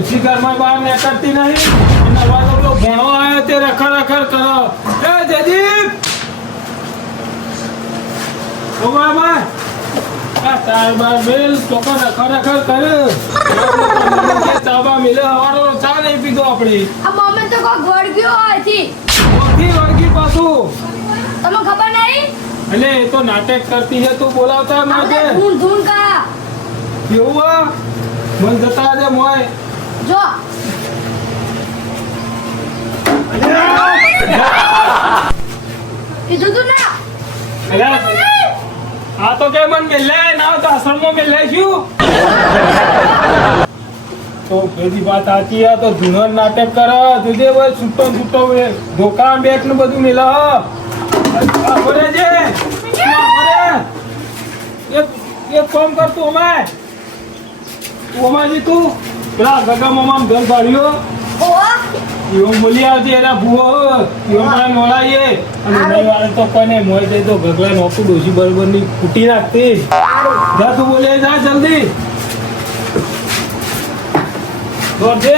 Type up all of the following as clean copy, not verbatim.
ડોસી ઘરમાં બહાર નીકળતી નહીં અને હવે તો પેલો ભણો આવ્યો તે રખડ રખડ કરો. એ જયદીપ ઓ બાબા આ તાર બાર બેલ ચોકો રખડ રખડ કર્યો ચાબા મિલે હવારો ચા નહીં પીધો આપણે આ મમ્મી તો કોઈ વળગ્યો હતી ઓથી વળગી પાછું તમને ખબર નહીં એટલે એ તો નાટક કરતી છે તું બોલાવતા માટે આપણે ધૂન ધૂન કા એવું આ મન જતા દે મોય જો કીધું તું ના અરે આ તો કે મન મિલે ના તો આશ્રમમાં મિલે શું તો બધી વાત સાચી આ તો ધૂનો નાટક કરે તુજે ભાઈ છૂટો છૂટો ધોકા બેક નું બધું મિલે ફરે છે એક કામ કર તું અમાજી તું પેલા ગગા મામા ઘર પાડ્યો ઓવા એવું બોલી આવજે એના ભૂવો એવું મને મોલાઈએ અને નહીં વાળે તો કોને મોય દે તો ગગલા નોકું ડોસી બરોબર ની કૂટી નાખતી જા તું બોલે જા જલ્દી દોડજે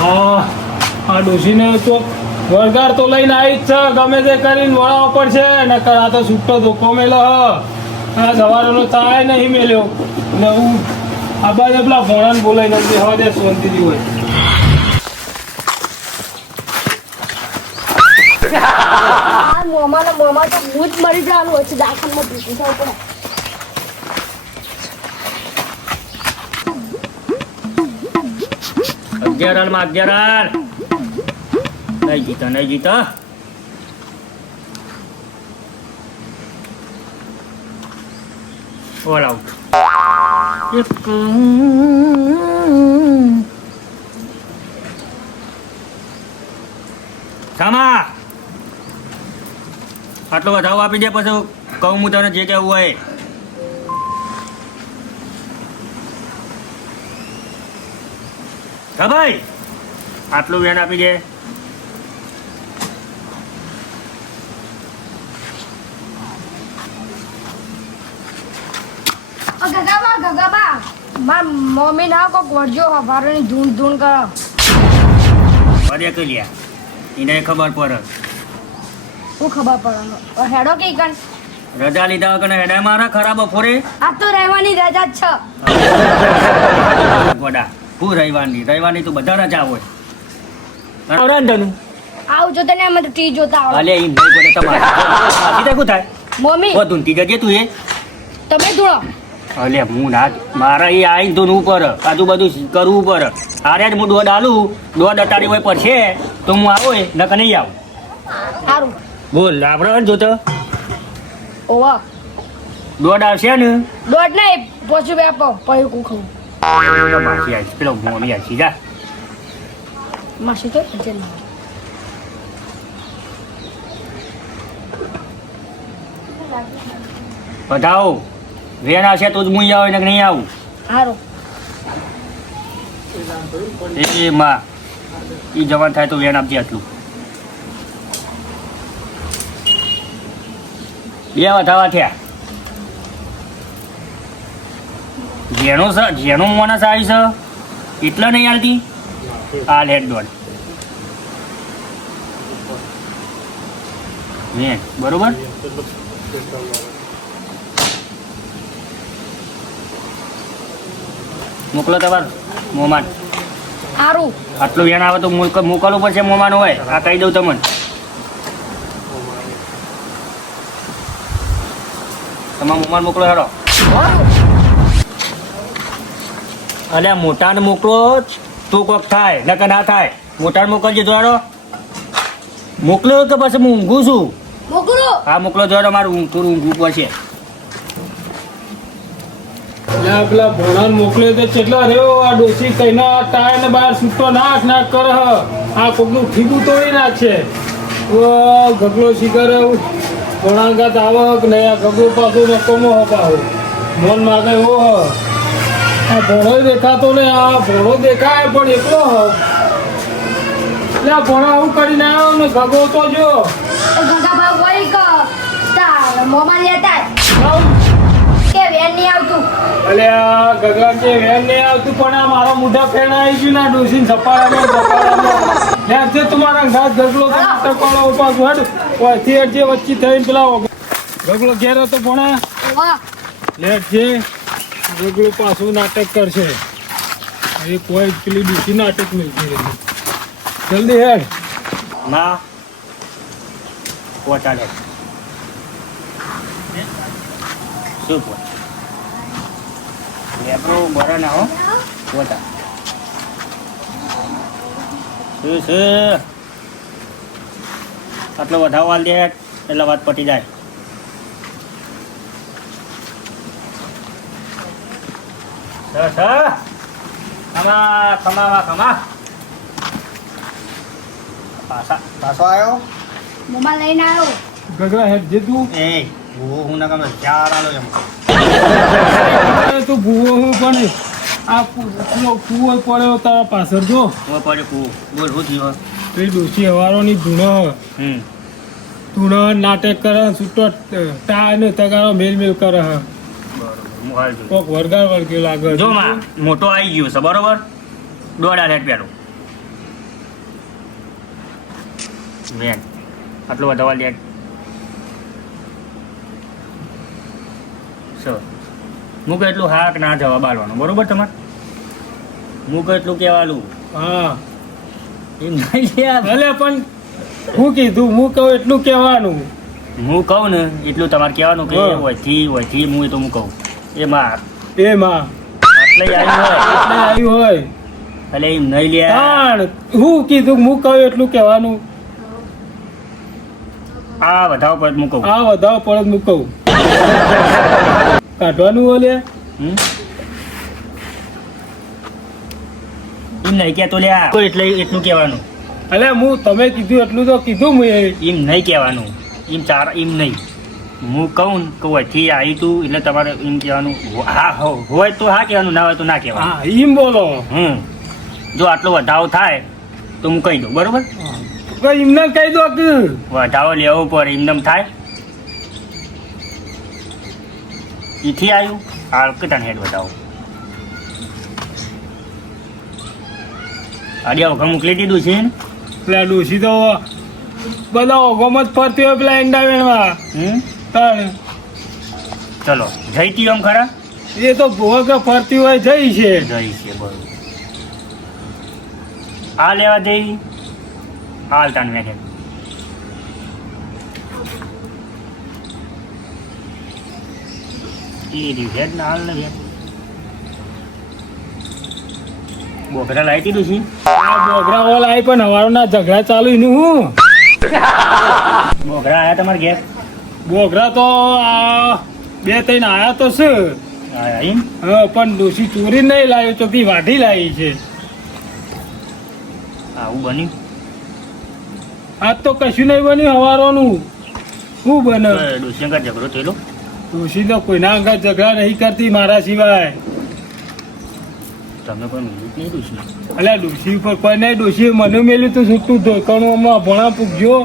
આ ડોસીને તો વળગાર તો લઈને આવી જ છે ગમે તે કરીને વળાવવો પડશે નકર આ તો છૂટો ધોકો મેલો આ સવારનો ચાય નહીં મેલ્યો ને હું આ બાજુ પેલા ભોણાને બોલાવી નથી હવે દે શાંતિથી હોય આ મોમાં તો હું જ મરી જવાનું હોય છે દાખલમાં ભૂખી થવું પડે અગિયાર નહીં જીતા ઓલ આઉટ સામા આટલો વધાવો આપી દે પછી કહું હું તને જે કહેવું હોય હા ભાઈ આટલું વેન આપી દે ગગાબા માર મમ્મી ના કોક વળજો હવારની ધૂન ધૂન કરો અરે કે લ્યા એને ખબર પડે શું ખબર પડે હેડો કે કણ રજા લીધા વગર હેડા મારા ખરાબ બપોરે આ તો રહેવાની રજા જ છે ગોડા હું રવિવારની તો બધા રજા હોય તનું આવું જો તને અમે તો ટી જોતા આવડે અલે ઈ ભાઈ બોલે તમારે સીધા શું થાય મમ્મી ઓ ધૂનતી જજે તું એ તમે ધૂળો અલે હું ના મારા એ આઈ ધૂન ઉપર આજુ બધું કરવું ઉપર આરે જ હું દોડ આલું દોડ અટાડી હોય પડશે તો હું આવો નકર નહીં આવું સારું બોલ આપણે જોતો ઓવા દોડ આવશે ને દોઢ નહીં પોચું બે આપો પૈયું કું ખાવું માસી આવી પેલો મોની આવી જા માસી તો જન બતાવો વેણ આવશે તો જ હું આવે ને નહીં આવું સારું એ માં ઈ જવાન થાય તો વેણ આપજે આટલું બે વધાવા થયા જેનો માણસ આવી છે એટલા નહીં આવતી આ લેટ દોડ વેણ બરોબર મોકલો તમાર મોમાન સારું આટલું વેણ આવે તો મોકલવું પડશે મોમાન હોય આ કહી દઉં તમને તમારા મોમાન મોકલો હેડો અલ્યા મોટાને મોકલો તો કોક થાય નકર ના થાય મોટાને મોકલજો જોડો મોકલો કે પછી હું ઊંઘું છું મોકલો હા મોકલો જોડો મારું થોડું ઊંઘવું પડશે પેલા ભોણાને મોકલે તો કેટલા રહ્યો આ ડોસી કઈનો ટાયર ને બહાર છૂટો નાખ કરે આ કોકનું ઠીકું તોડી નાખશે ગગલો શિખર ભોણાને કાત આવક નહીં આ ગગલો પાછું નકોમો હપાવો મોન માગે હો આ ભોણો દેખાતો ને આ ભોણો દેખાય પણ એકલો હ એટલે આ ભોણા આવું કરીને આવ્યો ને ગગો તો જો ગગાબા હોય કે તાર મોમાં લેતા આવ. કે વેન નહીં આવતું અલે આ ગગલા કે વેન નહીં આવતું પણ આ મારા મોઢા ફેણ આવી ગયું ના ડોસીને સપાડામાં લે જે તમારા ઘાસ ગગલો ટકોળો ઉપાસ વડ ઓયથી જે વચ્ચે થઈને પેલા ગગલો ઘેર હતો ભણા વાહ લેટ જે ગગલો પાછું નાટક કરશે એ કોઈ પેલી ડોસી નાટક મિલતી નથી જલ્દી હેડ ના પહોંચાડે શું પહોંચ લેબરો બરો ના હો પહોંચા શું આટલો વધાવો હાલ દે એટલે વાત પટી જાય ખમા પાછો આવ્યો મોબાઈલ લઈને આવ્યો ગગલા હેડ જે તું એ હું ના ગમે ચાર આલો એમ તું ભૂવો હું પણ આ પેલો કૂવો પડ્યો તારા પાછળ જો હું પડે કુ બોલ હું થયો પેલી ડોસી હવારોની ધૂણો નાટક કરે છૂટો ટા ને તગારો મેલ મેલ કરે હ બરોબર હું હાલ જોઉં. કોક વરગાર વળગ્યો લાગે જો માં મોટો આવી ગયો છે બરોબર દોડા રેટ પેલું બેન આટલો વધાવા લેટ સર હું કહું એટલું હા કે ના જવાબ આલવાનો બરોબર તમારે હું કહું એટલું કહેવાનું હા એમ નહીં યાર. ભલે પણ હું કીધું હું કહું એટલું કહેવાનું હું કહું ને એટલું તમારે કહેવાનું કે હા. વયથી હું એ તો હું કહું એ માર એમાં એટલે આવ્યું હોય એટલે આવ્યું હોય એટલે એમ નહીં લે પણ હું કીધું હું કહું એટલું કહેવાનું આ વધાવ પર હું કહું આ વધારો પડે હું કહું કાઢવાનું ઓલે હમ? એમ નહીં કહેતો લે એટલે એટલું કહેવાનું અલે હું તમે કીધું એટલું તો કીધું મેં એમ નહીં કહેવાનું એમ ચાર એમ નહીં હું કહું ને કે વયથી આવી તું એટલે તમારે એમ કહેવાનું હા હોય તો હા કહેવાનું ના હોય તો ના કહેવાનું હા એમ બોલો જો આટલો વધાવો થાય તો હું કહી દઉં બરોબર એમને કહી દો કે વધાવો લેવો પડે એમનેમ થાય એથી આવ્યું હાલ કેટલા હેડ વધાવો આડિયા વખત મોકલી દીધું છે ને પેલા ડોસી તો બધા ઓગમ જ ફરતી હોય પેલા એંડા વેણમાં તાણ ચલો જઈતી આમ ખરા એ તો ભોગ ફરતી હોય જઈ છે જઈ છે બરોબર આ લેવા જઈ હાલ તાન મેં એ રીઝેટ ના હાલ ને બેન બોકરા લાવી દીધું છે આ બોગરા ઓલ આવી પણ હવારના ઝઘડા ચાલુ એનું હું બોકરા આયા તમારે ઘેર બોગરા તો આ બે ત્રણ આયા તો છે આયા એમ હા પણ ડોસી ચોરી નહીં લાવી તો બી વાઢી લાવી છે આવું બન્યું આજ તો કશું નહીં બન્યું હવારોનું શું બને ડોસી અંગા ઝઘડો થયેલો ડોસી તો કોઈના અંગા ઝઘડા નહીં કરતી મારા સિવાય તમે પણ મિલું જ નહીં ડોસી અલ્યા ડોસી ઉપર કોઈ નહીં ડોસી મને મેલ્યું તો છૂટું ધોકણુંમાં ભણા પૂગજો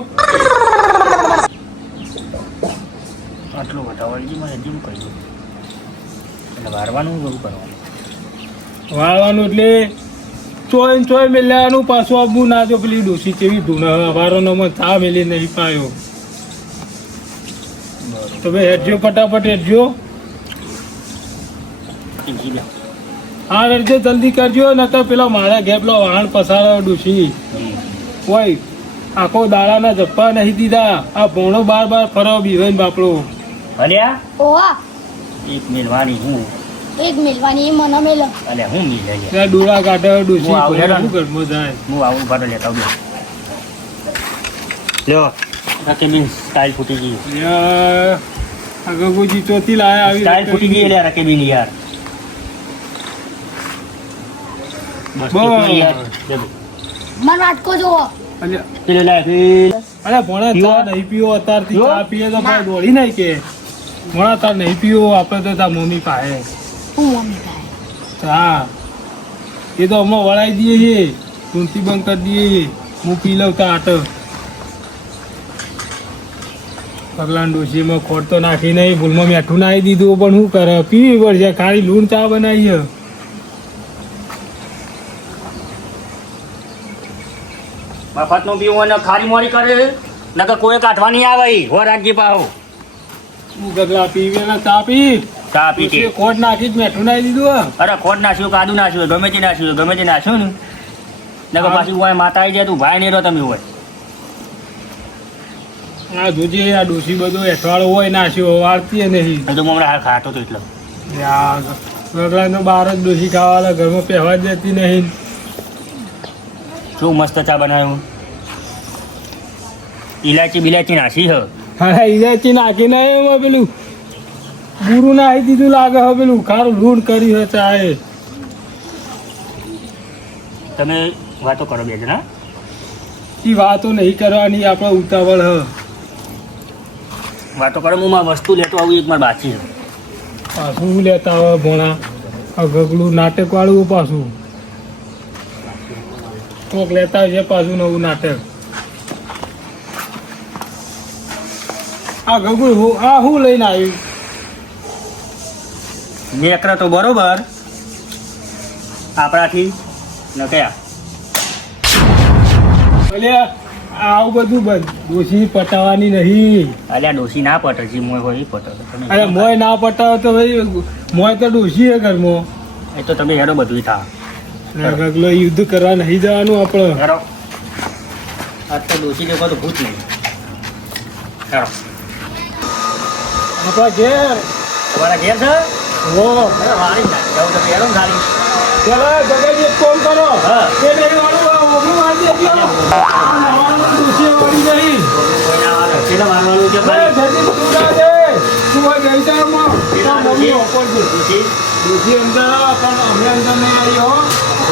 આટલો વધારવાની મને હજી હું કહી દઉં એટલે વારવાનું બધું કરવાનું વાળવાનું એટલે ચોય મેલ્યાનું પાછું આપવું ના જો પેલી ડોસી કેવી ધૂણ વારોનો મને ચા મેલી નહીં પાયો તમે હેઠજો ફટાફટ હેઠજો હા હેઠજો જલ્દી કરજો ન તો પેલા મારા ઘેર પેલો વાહન પસારો ડોસી હોય આખો દાડાના જપ્પા નહીં દીધા આ ભોણો બાર ફરાવ બીવાય બાપડો અલ્યા ઓવા એક મેલવાની હું એક મિલવાની મને મેલ અલ્યા હું મિલ જાય ત્યાં ડોળા કાઢે ડોસી હું આવું હેરાન. શું ઘરમાં જાય હું આવું ભાડો લેતા આવું લ્યો રાકે બીન સ્ટાઇલ ફૂટી ગઈ ગગુજી ચોથી લાયા આવી સ્ટાઇલ ફૂટી ગઈ એટલે રાકે બીન યાર બસ બસ. કેટલી યાર લે દો. મન વાટકો જોવો અલ્યા, પેલો લાય પેલ અરે ભણા પીવો? ચા નહીં પીવો અત્યારથી પીવો? ચા પીએ તો ભાઈ દોડી નહીં કે ભણા તાર નહીં પીવો આપણે તો તાર મમ્મી પાસે હું મમ્મી થાય ચા એ તો હમણાં વળાઈ દઈએ છીએ તુલસી બંધ કરી દઈએ હું પી લઉં તા આટ પગલાં ડોશીમાં ખોટ તો નાખી નહીં, ભૂલમાં મીઠું નાખી દીધું, પણ શું કરે, પીવી પડશે. ખાલી લૂણ ચા બનાવી. મફતનું પીવું અને ખારી મોરી કરે નકર કોઈ કાઢવા નહીં આવે ઈ. હો રાખજે પાહો. હું ગગલા પીવેલા ચા પી ચા પી કે. ખોટ નાખી જ મીઠું નાખી દીધું. અરે ખોટ નાખ્યું કાદુ નાખ્યું ગમે તે નાખ્યું ગમે તે નાખ્યું ને નકર પાછી હોય માતા આવી જાય તું ભાઈ નહીં રહો તમે હોય. આ જોજે આ ડોશી બધો એઠવાડો હોય નાખ્યો વાળતી નહીં. તો હું હમણાં હાલ ખાતો હતો એટલે ગગલા તો બહાર જ ડોશી ખાવા ઘરમાં પહેવા જ દેતી નહીં. શું મસ્ત ચા બનાવ્યું. ઇલાયચી બિલાયચી નાખી હ. હા ઇલાયચી નાખી ના એમાં પેલું બુરું નાખી દીધું લાગે હવે પેલું ખારું લૂણ કરી હોય ચા એ. તમે વાતો કરો બે જણા. એ વાતો નહીં કરવાની, આપણે ઉતાવળ હ. વાતો કરો હું મારી વસ્તુ લેતો આવું એક મારે બાકી છે. પાછું લેતા હોય ભોણા આ ગગલું નાટક વાળું પાછું કોક લેતા હોય છે પાછું નવું નાટક. આ ગગલું આ હું લઈને આવ્યું. નેકરા તો બરોબર આપણાથી ન કયા. એટલે આવું બધું બંધ ડોશી પટાવાની નહીં. અલ્યા ડોસી ના પટે છે મોય હોય એ પટે. અરે મોય ના પટાવે તો ભાઈ મોય તો ડોશી હે ઘરમાં. એ તો તમે હેરો બધું થા. ગગલો યુદ્ધ કરવા નહીં જવાનું આપણે. હેરો આજ તો ડોસી દેખો તો ભૂત નહીં. હેરો આપણા ઘેર તમારા ઘેર છે. હો અરે વાળી ના જાઉં તો હેરો ખાલી. ચલો ગગનજી એક ફોન કરો. હા. એ નહીં વાળું ઓગણું વાળી દેજો. ડોશી વાળી નહીં. કોઈના વાળો કેટલા મારવાનું છે ભાઈ. જલ્દી તું જા દે. તું હોય ગઈતામાં તારા મમ્મી ઓપર છે. ડોસી ડોશી અંદર પણ અમે અંદર નહીં આવી હો.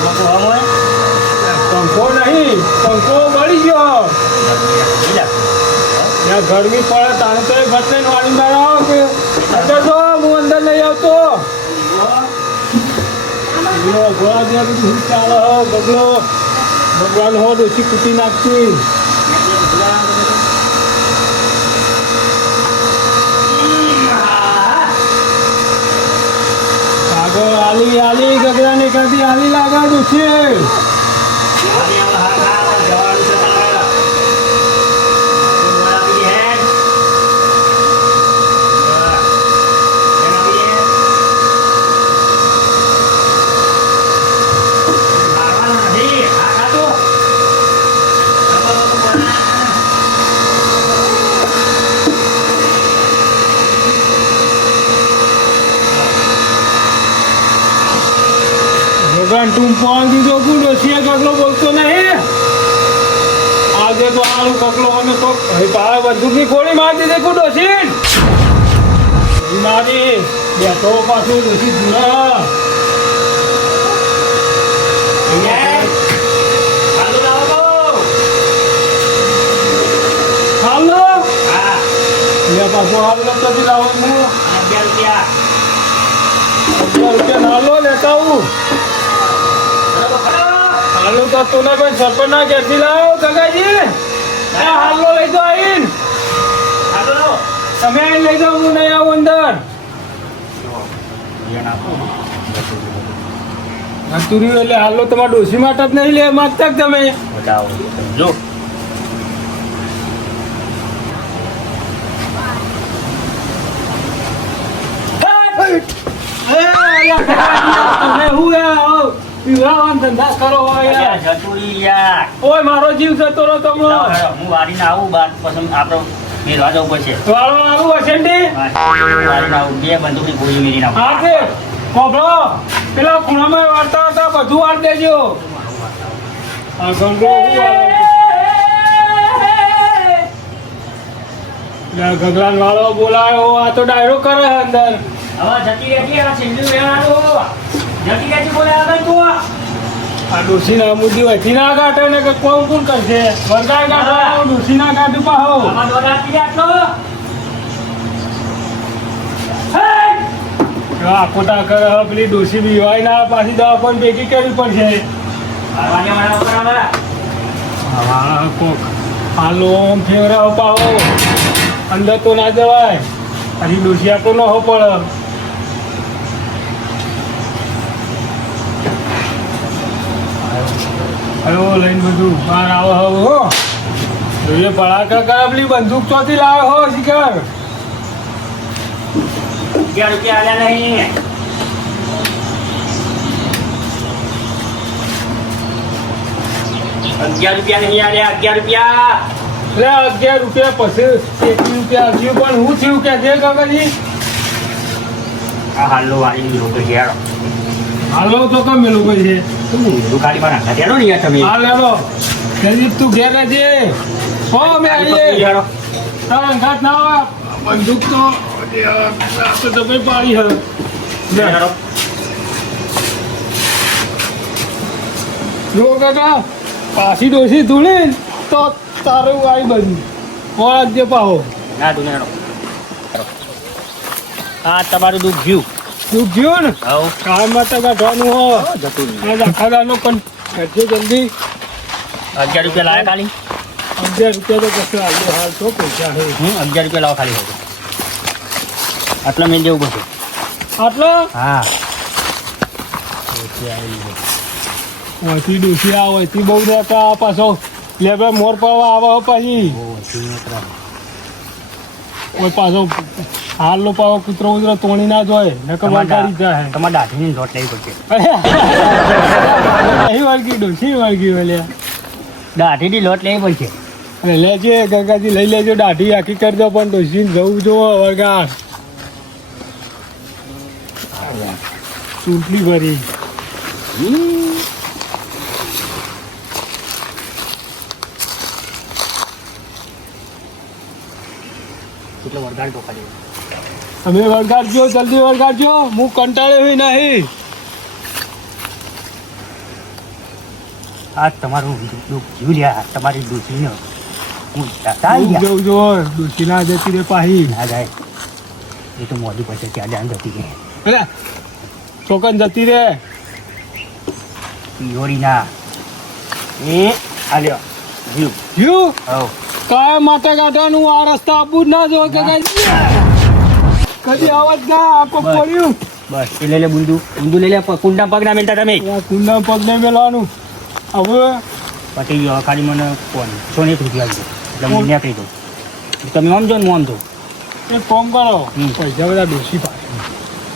લોકો હમ હોય પંખો નહીં, પંખો બળી ગયો. બીજા ત્યાં ગરમી પડે તારે તો એ ઘટને વાળી મારો કે અંદર તો હું અંદર નહીં આવતો. ઘોડા ત્યાં શું ચાલે બગલો ભગવાન હો ડોશી કૂટી નાખતી. આગળ આલી આલી ગગડા ને કરતી આલી લાગા ડોશી. ભગવાન તું પાણ દીધો તું ડોશીએ ગગલો બોલતો નહીં. આજે તો આનું ગગલો અમે તો બંદૂકની ગોળી મારી દીધી કુ ડોશી મારી બેઠો પાછું ડોશી દૂરા. હાલો પાછો હાલ નથી લાવો હું રૂપિયા નાલો લેતા આવું. હાલો તો તું કોઈ સરપંચ ના ઘેરથી લાવો ગગાજી. હાલો લઈ દો આવીને. તમે આવીને લઈ જાઓ, હું નહીં આવું અંદર. તુર્યું એટલે હાલો તમારા ડોશી માટે જ નહીં લે માગતા તમે. જો મારો જીવ જતો રહ્યો તમને. હું વારીને આવું બાર પસંદ આપણો મેળવા જવું પડશે. વાળો આવું હશે ને વારીને આવું બે બંદૂકની ગોળી મેળીને આવું. હા તે કોભળો પેલા ખૂણામાં વાર્તા હતા બધું વાર દેજો. આ ગંગો ગગલાન વાળો બોલાયો આ તો ડાયરો કરે અંદર. હવે જતી રહેતી આ સિંધુ વેવાળો જતી રહેતી બોલે આગળ તું આ ડોશીના મુદ્દી વધી ના કાઢે ને કે કોણ કોણ કરશે વરગાય કાઢો ડોશીના કાઢ પાહો. આમાં દોડાતી આટલો ખોટા કરે પેલી ડોશી બીવાય ના પાછી દવા પણ ભેગી કરવી પડશે. વાળા હા કોક હાલો ફેવરા પાહો. અંદર તો ના જવાય, હજી ડોસી આપણો ન હો પડે. આવ્યો લઈને બધું બહાર આવો હવે હો. જોઈએ પડાકા કરાબલી બંદૂક ચોથી લાવ્યો હો શિખર. 11 રૂપિયા આલ્યા નહીં. ₹11 નહીં આલ્યા, 11 રૂપિયા. લે 11 રૂપિયા પછી 21 રૂપિયા હજુ પણ હું થયું કે છે કાકાજી? આ હાલો વાળી લોકો યાર. હાલો તો કમ એ લોકો છે. દુકાની પર નાખા દેનો ને યાર તમે. હા લેલો જયદીપ તું ઘેર રહેજે. હો અમે આવીએ. યાર તારા અંગાત ના આવે. બંદૂક તો તમે પાડી હવે. યાર જો કાકા પાછી ડોસી ધૂળી તો તારું આવી બધું ઓળખ દે પાહો. ના દુનિયાનો. આ તમારું દુઃખ ગયું. તું ગયો ને આવો કામ માટે કાઢવાનું હો. જતું આ દાખાદારનો પણ કરજો જલ્દી. 11 રૂપિયા લાયા ખાલી. 11 રૂપિયા તો કશું આવ્યો હાલ તો પૈસા હે. 11 રૂપિયા લાવો ખાલી હોય. આટલા મેં દેવું પડશે. આટલો હા ઓથી ડોસી આ ઓથી બહુ રહેતા આ પાછો લેબે મોર પડવા આવે હો પાછી. કોઈ પાછો હાલનો પાવો કૂતરો ઉતરો તોણી ના જોય નકર વળગાડી જાય. તમારે દાઢીની લોટ લેવી પડશે. અહીં વળગી ડોસી વળગી વળ્યા. દાઢીની લોટ લેવી પડશે. અને લેજે ગંગાજી લઈ લેજો દાઢી આખી કરી દો પણ ડોસીને જવું જો વળગાડ. ચૂંટણી ભરી એટલે વરગાડ તો ખાલી. તમે વળગાડજો જલ્દી વળગાડજો. હું કંટાળ્યો હોય નહીં. આ તમારું દુઃખ જીવ લ્યા. તમારી દૂધીનો હું દાતા હું જવું જો ડોસી ના જતી રે પાહી. ના જાય. એ તો મોદી પછી ત્યાં જાણ જતી રહે. અરે ચોકન જતી રે. પિયોરી ના એ આલ્યો જીવ. યુ હવ કાય માથે કાઢવાનું આ રસ્તા આપવું જ ના જો કે કદી અવાજ ના આપો પડ્યું. બસ એ લઈ લે બુંદુ. બુંદુ લઈ લે. કુંડા પગ ના મેલતા તમે. આ કુંડા પગ નહીં મેળવાનું. હવે પટી ગયો ખાલી મને ફોન 1 રૂપિયા આપજો એટલે હું નીકળી દઉં. તમે આમ જો ને હું આમ દઉં. એક કામ કરો હમ. પૈસા બધા ડોસી પાસે.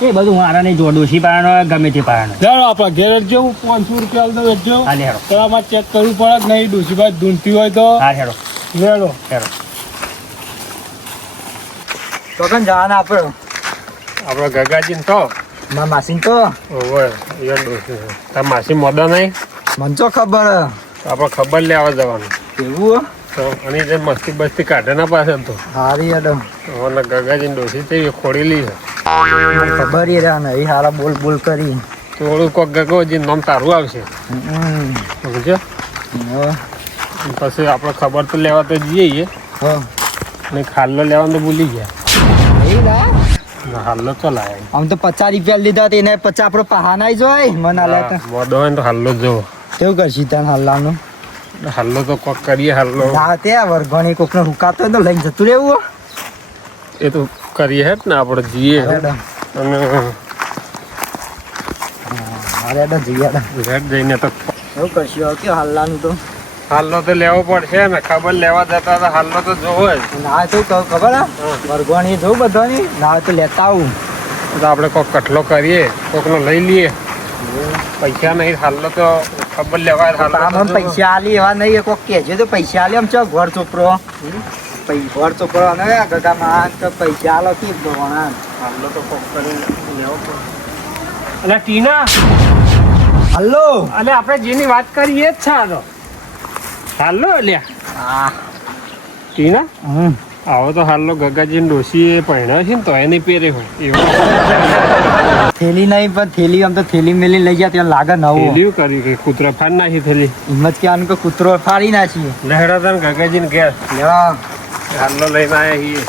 એ બધું મારા નહીં જો. ડોસી પાવાનો હોય, ગમે તે પાવાનો. ચાલો આપણા ઘેર જવું 500 રૂપિયા આલતો વેચજો. હા હેડો. પેલામાં ચેક કરવું પડે કે નહીં ડોસી પાસે ધૂંધતી હોય તો હા હેડો લેડો. હેડો. તો કન જવાના આપણે આપણા ગગાજીને તો મારા માસીને તો ઓવે યાર ડોસી તાર માસી મોદા નહીં મને તો ખબર આપણે ખબર લેવા જવાનું એવું તો અને જે મસ્તી બસ્તી કાઢે ના પાસે તો હારી હેડો અને ગગાજીને ડોસી તે ખોડેલી છે. ખબર એ રહ્યા ને એ હારા બોલ બોલ કરી થોડું કોક ગગોજી નામ તારું આવશે સમજો. પછી આપણે ખબર તો લેવા તો જઈએ ને ખાલ્લો લેવાનું તો ભૂલી ગયા. હાલ્લો તો લાયા આમ તો 50 રૂપિયા લીધા તેને 50 આપણો પહાના જોય મને હાલત મોદો હોય ને તો હાલ્લો જ જોવો. કેવું કરશી તને હાલવાનું હાલ્લો તો કોક કરીએ. હાલ્લો ના તે વરઘણી કોકનો હુકાતો હોય તો લઈને જતું રહેવું એ તો કરીએ હે ને આપણે જઈએ હેડો અને હારે હેડો જઈએ હેડો ઘેર જઈને તો એવું કરશું હવે કેવું હાલવાનું તો હાલ્લો તો લેવો પડશે ને. ખબર લેવા જતા તો હાલ્લો તો જોવો જ. ના તો કહું ખબર હા વરઘણી જોઉં બધાની ના તો લેતા આવું તો આપણે કોક કઠલો કરીએ કોકનો લઈ લઈએ. પૈસા નહીં હાલ્લો તો ખબર લેવા આમાં પૈસા આલી એવા નહીં કોક કહેજો તો પૈસા આલી આમ ચો ઘર ચોપરો ઘર ચોપરો અને ગગામાં તો પૈસા આલો કે ભગવાન હાલ્લો તો કોક કરી લેવો પડે. એટલે ટીના હલો એટલે આપણે જેની વાત કરી એ જ છે. આ તો હાલ્લો લ્યા હા ટીના હમ આવો તો હાલ્લો ગગાજી ડોસી એ પહેણ્યો છે ને તો એને પહેરે હોય એવું થેલી નહીં પણ થેલી આમ તો થેલી મેલી લઈ ગયા ત્યાં લાગે નવું થેલીયું કર્યું કે કૂતરા ફાડ નાખી થેલી. હિંમત કહેવાનું કે કૂતરો ફાડી નાખીએ લહેડા તને ગગાજી ને ઘેર લેવા હાલ્લો લઈને આવ્યા છીએ.